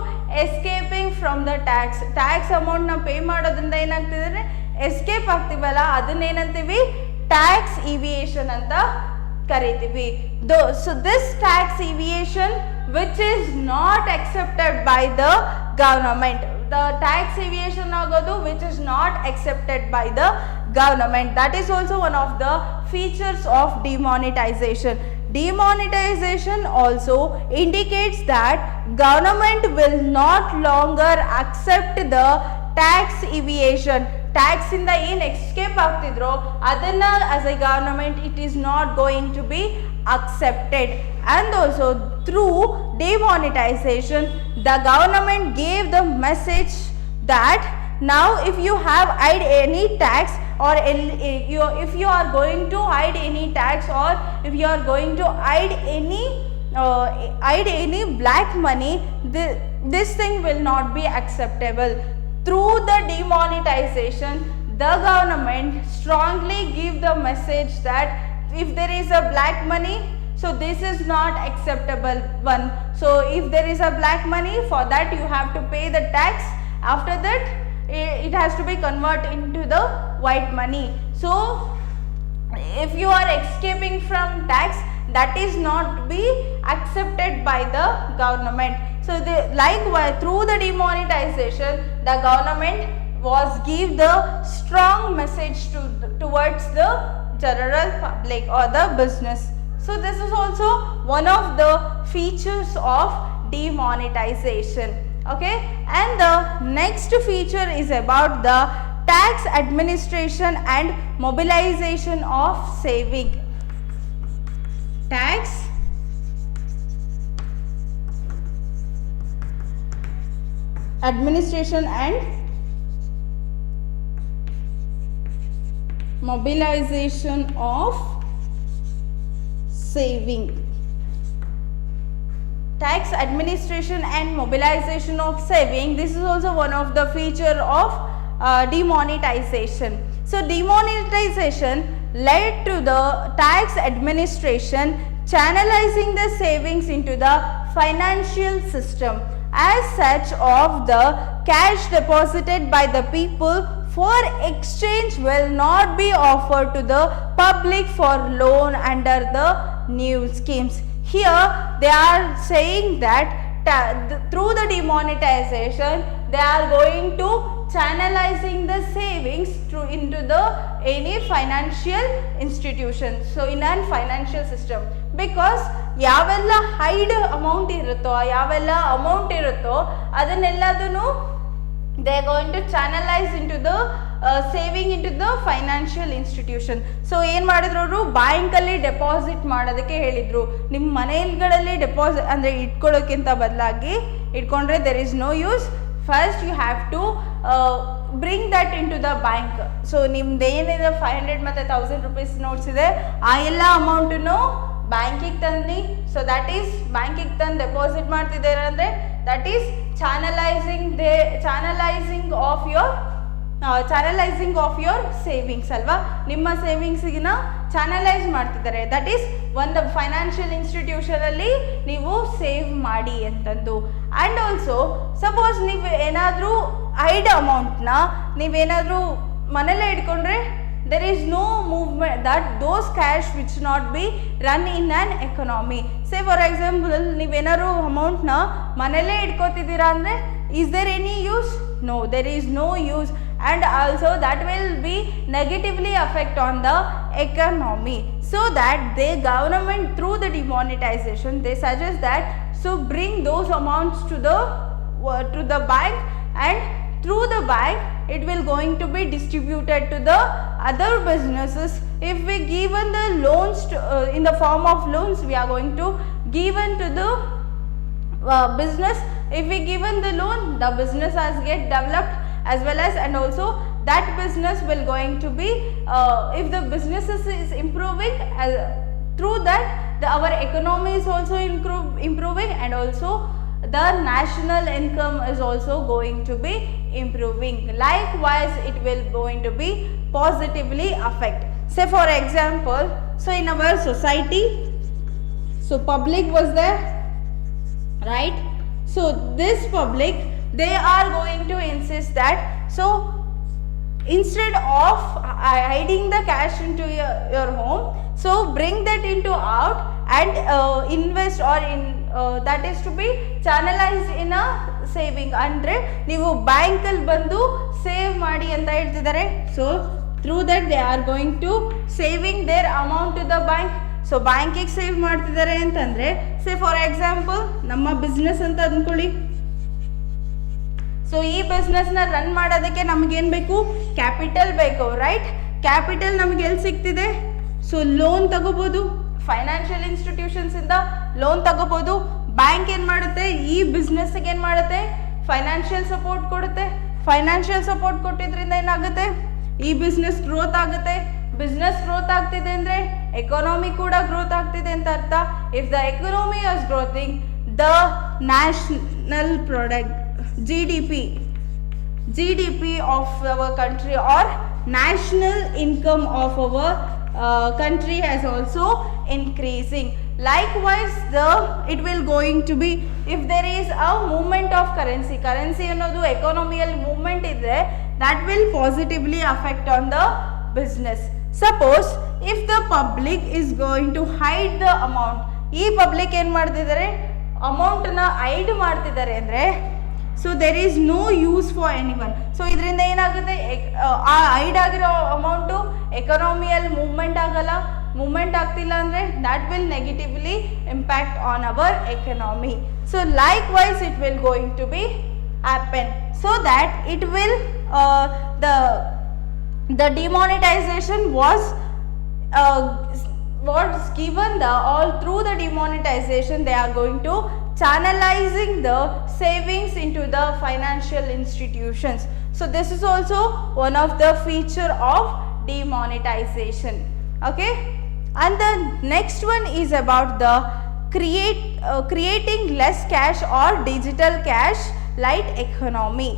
escaping from the tax. Tax amount na pay ಮಾಡೋದ್ರಿಂದ ಏನಾಗ್ತಿದೆ, escape ಆಗ್ತೀವಲ್ಲ, ಅದನ್ನೇನಂತೀವಿ tax ಇವಿಯೇಷನ್ ಅಂತ ಕರಿತೀವಿ. So this tax evasion which is not accepted by the government, the tax evasion ಆಗೋದು which is not accepted by the government, that is also one of the features of demonetization. Demonetization also indicates that government will not longer accept the tax evasion. Tax ಇಂದ ಏನು escape ಆಗ್ತಿದ್ರೋ ಅದನ್ನ as a government it is not going to be accepted. And also through demonetization the government gave the message that now if you have hide any tax or if you are going to hide any tax or if you are going to hide any black money, this thing will not be acceptable. through the demonetization, the government strongly give the message that if there is a black money, so this is not acceptable one. So if there is a black money, for that you have to pay the tax. After that it has to be converted into the white money. So if you are escaping from tax, that is not be accepted by the government. So likewise, through the demonetization, the government was give the strong message towards the general public or the business. So this is also one of the features of demonetization. Okay, and the next feature is about the tax administration and mobilization of saving. Tax administration and mobilization of saving. Tax administration and mobilization of saving, this is also one of the feature of demonetization. So demonetization led to the tax administration channelizing the savings into the financial system. As such, of the cash deposited by the people for exchange will not be offered to the public for loan under the new schemes. Here they are saying that through the demonetization, they are going to channelizing the savings into the any financial institution. So in a financial system, because ಯಾವೆಲ್ಲ hide amount ಇರುತ್ತೋ ಯಾವೆಲ್ಲ amount ಇರುತ್ತೋ ಅದನ್ನೆಲ್ಲದನ್ನು they are going to channelize into the saving into the financial institution. So ಏನು ಮಾಡಿದ್ರು ಅವರು ಬ್ಯಾಂಕಲ್ಲಿ deposit ಮಾಡೋದಕ್ಕೆ ಹೇಳಿದರು. ನಿಮ್ಮ ಮನೆಗಳಲ್ಲಿ ಡೆಪಾಸಿಟ್ ಅಂದರೆ ಇಟ್ಕೊಳ್ಳೋಕ್ಕಿಂತ ಬದಲಾಗಿ ಇಟ್ಕೊಂಡ್ರೆ there is no use. First you have to bring that into the bank. So ನಿಮ್ದು ಏನಿದೆ 500 ಮತ್ತು 1000 rupees ನೋಟ್ಸ್ ಇದೆ, ಆ ಎಲ್ಲ ಅಮೌಂಟನ್ನು ಬ್ಯಾಂಕಿಗೆ ತಂದು, ಸೊ ದಟ್ ಈಸ್ ಬ್ಯಾಂಕಿಗೆ ತಂದು ಡೆಪಾಸಿಟ್ ಮಾಡ್ತಿದ್ದಾರೆ ಅಂದರೆ that is channelising of your savings ಅಲ್ವಾ. ನಿಮ್ಮ ಸೇವಿಂಗ್ಸಿಗಿನ ಚಾನಲೈಸ್ ಮಾಡ್ತಿದ್ದಾರೆ. ದಟ್ ಈಸ್ ಒಂದು ಫೈನಾನ್ಷಿಯಲ್ ಇನ್ಸ್ಟಿಟ್ಯೂಷನಲ್ಲಿ ನೀವು ಸೇವ್ ಮಾಡಿ ಅಂತಂದು. ಆ್ಯಂಡ್ ಆಲ್ಸೋ ಸಪೋಸ್ ನೀವು ಏನಾದರೂ ಹೈಡ್ ಅಮೌಂಟ್ನ ನೀವೇನಾದರೂ ಮನೇಲೇ ಇಟ್ಕೊಂಡ್ರೆ there is no movement, that those cash which not be run in an economy. Say for example, ನೀವೇನಾದ್ರು ಅಮೌಂಟ್ನ ಮನೇಲೇ ಇಟ್ಕೋತಿದ್ದೀರಾ ಅಂದರೆ is there any use? No, there is no use, and also that will be negatively affect on the economy. So that the government through the demonetization, they suggest that so bring those amounts to the bank, and through the bank it will going to be distributed to the other businesses. If we given the loans in the form of loans, we are going to given to the business. If we given the loan, the business has get developed as well as, and also that business will going to be if the businesses is improving, through that our economy is also improving, and also the national income is also going to be improving. Likewise, it will going to be positively affect. Say for example, so in our society, so public was there, right? So this public, they are going to insist that so instead of hiding the cash into your home, so bring that into out and invest, or in that is to be channelized in a saving. ಅಂದರೆ ನೀವು ಬ್ಯಾಂಕಲ್ಲಿ ಬಂದು save ಮಾಡಿ ಅಂತ ಹೇಳ್ತಿದ್ದಾರೆ. So through that they are going to saving their amount to the bank. So ಬ್ಯಾಂಕಿಗೆ save ಮಾಡ್ತಿದ್ದಾರೆ ಅಂತಂದರೆ, ಸೇ ಫಾರ್ ಎಕ್ಸಾಂಪಲ್ ನಮ್ಮ ಬಿಸ್ನೆಸ್ ಅಂತ ಅಂದ್ಕೊಳ್ಳಿ. ಸೊ ಈ ಬಿಸ್ನೆಸ್ನ ರನ್ ಮಾಡೋದಕ್ಕೆ ನಮಗೇನು ಬೇಕು? ಕ್ಯಾಪಿಟಲ್ ಬೇಕು, ರೈಟ್? ಕ್ಯಾಪಿಟಲ್ ನಮಗೆ ಎಲ್ಲಿ ಸಿಗ್ತಿದೆ? ಸೊ ಲೋನ್ ತಗೋಬೋದು, ಫೈನಾನ್ಷಿಯಲ್ ಇನ್ಸ್ಟಿಟ್ಯೂಷನ್ಸಿಂದ ಲೋನ್ ತಗೋಬೋದು. ಬ್ಯಾಂಕ್ ಏನು ಮಾಡುತ್ತೆ? ಈ ಬಿಸ್ನೆಸ್ಗೆ ಏನು ಮಾಡುತ್ತೆ? ಫೈನಾನ್ಷಿಯಲ್ ಸಪೋರ್ಟ್ ಕೊಡುತ್ತೆ. ಫೈನಾನ್ಷಿಯಲ್ ಸಪೋರ್ಟ್ ಕೊಟ್ಟಿದ್ರಿಂದ ಏನಾಗುತ್ತೆ? ಈ ಬಿಸ್ನೆಸ್ ಗ್ರೋತ್ ಆಗುತ್ತೆ. ಬಿಸ್ನೆಸ್ ಗ್ರೋತ್ ಆಗ್ತಿದೆ ಅಂದರೆ ಎಕಾನಮಿ ಕೂಡ ಗ್ರೋತ್ ಆಗ್ತಿದೆ ಅಂತ ಅರ್ಥ. If the economy is growing, the national product GDP, GDP of our country or national income of our country has also increasing. Likewise, it will going to be if there is a movement of currency ಅನ್ನೋದು ಎಕಾನಮಿಯಲ್ಲಿ movement ಇದ್ರೆ that will positively affect on the business. Suppose if the public is going to hide the amount, ಈ public ಏನು ಮಾಡ್ತಿದ್ದಾರೆ ಅಮೌಂಟನ್ನ hide ಮಾಡ್ತಿದ್ದಾರೆ ಅಂದರೆ so there is no use for anyone. So ಇದರಿಂದ ಏನಾಗುತ್ತೆ, ಆ ಹೈಡ್ ಆಗಿರೋ ಅಮೌಂಟು ಎಕಾನಮಿಯಲ್ಲಿ ಮೂವ್ಮೆಂಟ್ ಆಗ್ತಿಲ್ಲ ಅಂದರೆ that will negatively impact on our economy. So likewise it will going to be happen so that it will the demonetization was given all through the demonetization they are going to channelizing the savings into the financial institutions. So this is also one of the feature of demonetization. Okay, and the next one is about the creating less cash or digital cash light economy.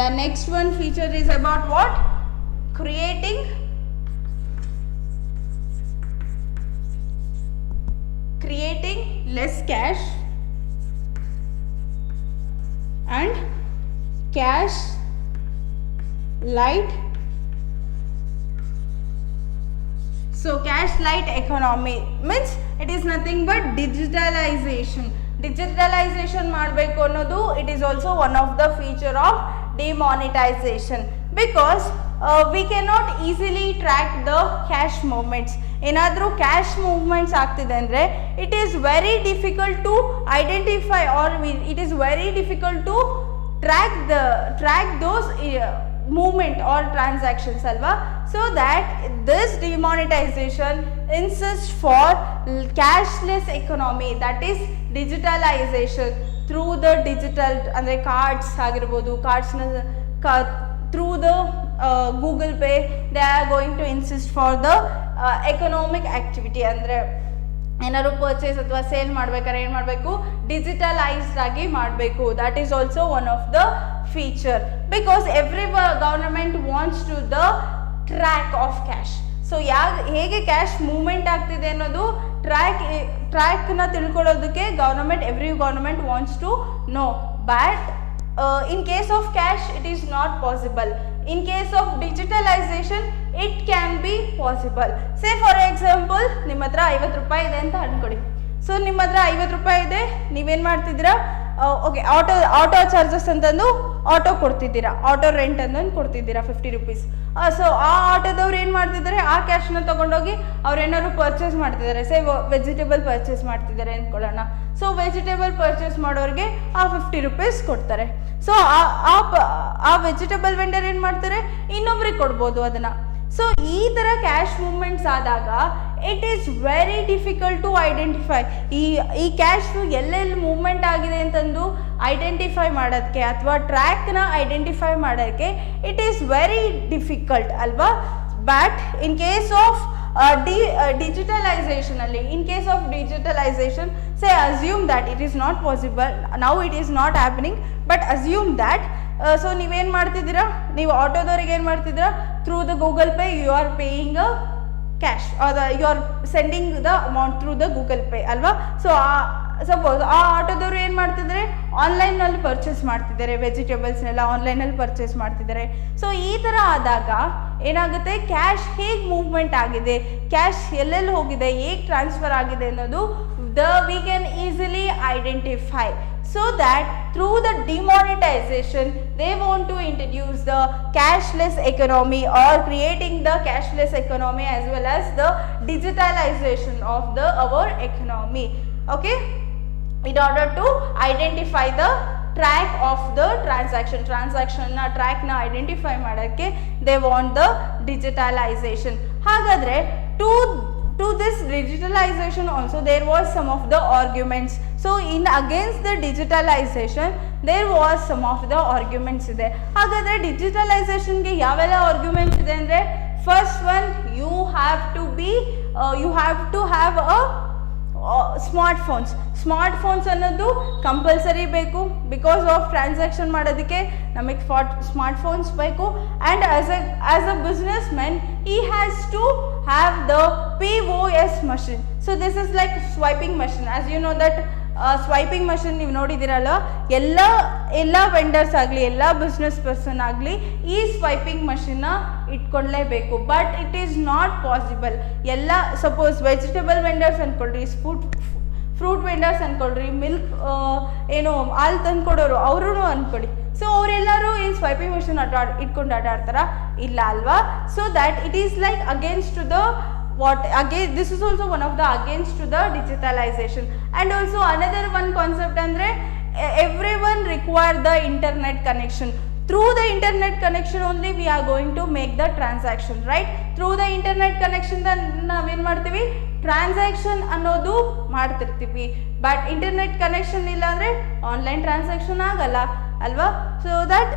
The next one feature is about what? Creating less cash and cash light. So cash light economy means it is nothing but digitalization. Digitalization ಮಾಡಬೇಕು ಅನ್ನೋದು it is also one of the feature of demonetization because we cannot easily track the cash movements. ಏನಾದರೂ cash movements ಆಗ್ತಿದೆ ಅಂದರೆ it is very difficult to identify or it is very difficult to track those movement or transactions alva. So that this demonetization insists for cashless economy, that is digitalization through the digital andre cards ಆಗಿರಬಹುದು, through the Google Pay they are going to insist for the economic activity. ಅಂದರೆ ಏನಾದ್ರು purchase ಅಥವಾ sale ಮಾಡ್ಬೇಕಾದ್ರೆ ಏನು ಮಾಡಬೇಕು, digitalised ಆಗಿ ಮಾಡಬೇಕು. That is also one of the feature because every government wants to the track of cash. So ಹೇಗೆ cash movement ಆಗ್ತಿದೆ ಅನ್ನೋದು ಟ್ರ್ಯಾಕ್ನ ತಿಳ್ಕೊಳ್ಳೋದಕ್ಕೆ every government wants to know. But in case of cash it is not possible. In case of digitalization it can be possible. Say for example ನಿಮ್ಮ ಹತ್ರ 50 ರೂಪಾಯಿ ಇದೆ ಅಂತ ಅನ್ಕೊಳ್ಳಿ. ಸೊ ನಿಮ್ಮ ಹತ್ರ 50 ರೂಪಾಯಿ ಇದೆ, ನೀವೇನು ಮಾಡ್ತಿದ್ದೀರಾ, ಓಕೆ ಆಟೋ ಚಾರ್ಜಸ್ ಅಂತಂದು ಆಟೋ ಕೊಡ್ತಿದ್ದೀರಾ, ಆಟೋ ರೆಂಟ್ ಅಂತಂದು ಕೊಡ್ತಿದ್ದೀರಾ 50 rupees. ಸೊ ಆ ಆಟೋದವ್ರು ಏನು ಮಾಡ್ತಿದ್ದಾರೆ, ಆ ಕ್ಯಾಶ್ನ ತೊಗೊಂಡೋಗಿ ಅವ್ರು ಏನಾದ್ರು ಪರ್ಚೇಸ್ ಮಾಡ್ತಿದ್ದಾರೆ, ಸೇ ವೆಜಿಟೇಬಲ್ ಪರ್ಚೇಸ್ ಮಾಡ್ತಿದ್ದಾರೆ ಅಂದ್ಕೊಳ್ಳೋಣ. ಸೊ ವೆಜಿಟೇಬಲ್ ಪರ್ಚೇಸ್ ಮಾಡೋರಿಗೆ ಆ 50 rupees ಕೊಡ್ತಾರೆ. ಸೊ ಆ ವೆಜಿಟೇಬಲ್ ವೆಂಡರ್ ಏನು ಮಾಡ್ತಾರೆ, ಇನ್ನೊಬ್ರಿಗೆ ಕೊಡ್ಬೋದು ಅದನ್ನು. ಸೊ ಈ ಥರ ಕ್ಯಾಶ್ ಮೂವ್ಮೆಂಟ್ಸ್ ಆದಾಗ it is very difficult to identify. ಈ ಕ್ಯಾಶು ಎಲ್ಲೆಲ್ಲಿ ಮೂವ್ಮೆಂಟ್ ಆಗಿದೆ ಅಂತಂದು ಐಡೆಂಟಿಫೈ ಮಾಡೋದಕ್ಕೆ ಅಥವಾ ಟ್ರ್ಯಾಕ್ನ ಐಡೆಂಟಿಫೈ ಮಾಡೋಕ್ಕೆ ಇಟ್ ಈಸ್ ವೆರಿ ಡಿಫಿಕಲ್ಟ್ ಅಲ್ವಾ. But in case of digitalization ಅಲ್ಲಿ, in case of digitalization, say assume that it is not possible now, it is not happening, but assume that so ನೀವೇನು ಮಾಡ್ತಿದ್ದೀರಾ, ನೀವು ಆಟೋದವ್ರಿಗೆ ಏನು ಮಾಡ್ತಿದ್ದೀರಾ, through the Google Pay you are paying cash you are sending the amount through the Google Pay ಅಲ್ವಾ. So suppose ಆ ಆಟೋದವರು ಏನು ಮಾಡ್ತಿದ್ದಾರೆ, ಆನ್ಲೈನಲ್ಲಿ ಪರ್ಚೇಸ್ ಮಾಡ್ತಿದ್ದಾರೆ, ವೆಜಿಟೇಬಲ್ಸ್ನೆಲ್ಲ ಆನ್ಲೈನಲ್ಲಿ ಪರ್ಚೇಸ್ ಮಾಡ್ತಿದ್ದಾರೆ. ಸೊ ಈ ಥರ ಆದಾಗ ಏನಾಗುತ್ತೆ, ಕ್ಯಾಶ್ ಹೇಗೆ ಮೂವ್ಮೆಂಟ್ ಆಗಿದೆ, ಕ್ಯಾಶ್ ಎಲ್ಲೆಲ್ಲಿ ಹೋಗಿದೆ, ಹೇಗೆ ಟ್ರಾನ್ಸ್ಫರ್ ಆಗಿದೆ ಅನ್ನೋದು we can easily identify. So that through the demonetization they want to introduce the cashless economy or creating the cashless economy as well as the digitalization of our economy. Okay, in order to identify the track of the transaction na track na identify ಮಾಡಕ್ಕೆ they want the digitalization. ಹಾಗಾದ್ರೆ to this digitalization also there was some of the arguments. So in against the digitalization there was some of the arguments ಇದೆ. ಹಾಗಾದ್ರೆ digitalization ಗೆ ಯಾವೆಲ್ಲ arguments ಇದೆ ಅಂದ್ರೆ, first one, you have to have a smart phones ಅನ್ನೋದು compulsory ಬೇಕು, because of transaction ಮಾಡೋದಕ್ಕೆ ನಮಗೆ ಸ್ಮಾರ್ಟ್ ಫೋನ್ಸ್ ಬೇಕು. And as a business man he has to have the POS machine. So this is like swiping machine. As you know that swiping machine ನೀವು ನೋಡಿದಿರಲ್ಲ, ಎಲ್ಲ vendors ಆಗಲಿ ಎಲ್ಲ business person ಆಗಲಿ ಈ swiping ಮಷಿನ್ನ ಇಟ್ಕೊಳ್ಳೇಬೇಕು. But it is not possible. ಎಲ್ಲ suppose vegetable vendors ಅಂದ್ಕೊಳ್ರಿ, ಫ್ರೂಟ್ ವೆಂಡರ್ಸ್ ಅಂದ್ಕೊಳ್ರಿ, ಮಿಲ್ಕ್ ಏನು ಹಾಲು ತಂದು ಕೊಡೋರು ಅವರು ಅಂದ್ಕೊಳ್ಳಿ. ಸೊ ಅವರೆಲ್ಲರೂ ಈ ಸ್ವೈಪಿಂಗ್ ಮಷಿನ್ ಇಟ್ಕೊಂಡು ಆಟಾಡ್ತಾರ? ಇಲ್ಲ ಅಲ್ವಾ? So that it is like against to the this is also one of the against to the digitalization. And also another one concept andre everyone require the internet connection. Through the internet connection only we are going to make the transaction, right? Through the internet connection ನಾವು ಏನು ಮಾಡ್ತೀವಿ, transaction ಅನ್ನೋದು ಮಾಡ್ತಿರ್ತೀವಿ. But internet connection ಇಲ್ಲ ಅಂದರೆ online transaction ಆಗಲ್ಲ ಅಲ್ವಾ? So that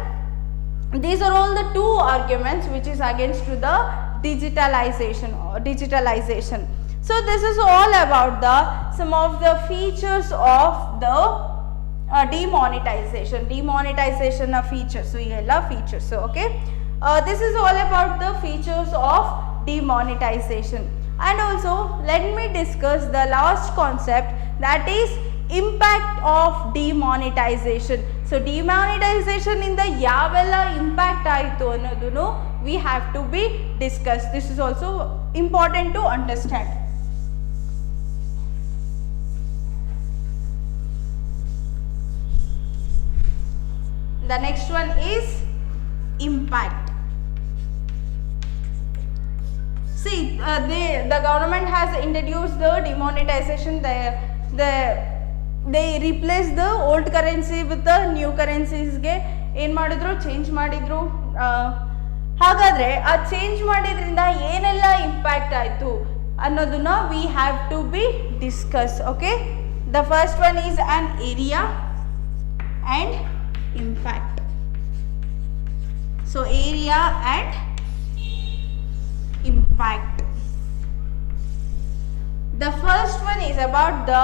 these are all the two arguments which is against to the digitalization. So this is all about the some of the features of the demonetization of features. So yella features. So okay, this is all about the features of demonetization. And also let me discuss the last concept, that is impact of demonetization. So demonetization ಇಂದ ಯಾವೆಲ್ಲ impact ಆಯಿತು ಅನ್ನೋದನ್ನು we have to be discussed. This is also important to understand. The next one is impact. See, the government has introduced the demonetization. They replaced the old currency with the new currencies ಗೆ ಏನು ಮಾಡಿದ್ರು, change ಮಾಡಿದ್ರು. ಹಾಗಾದರೆ ಆ change ಮಾಡಿದ್ರಿಂದ ಏನೆಲ್ಲ impact ಆಯಿತು ಅನ್ನೋದನ್ನ we have to be discuss. Okay, the first one is on area and impact. So area and impact. The first one is about the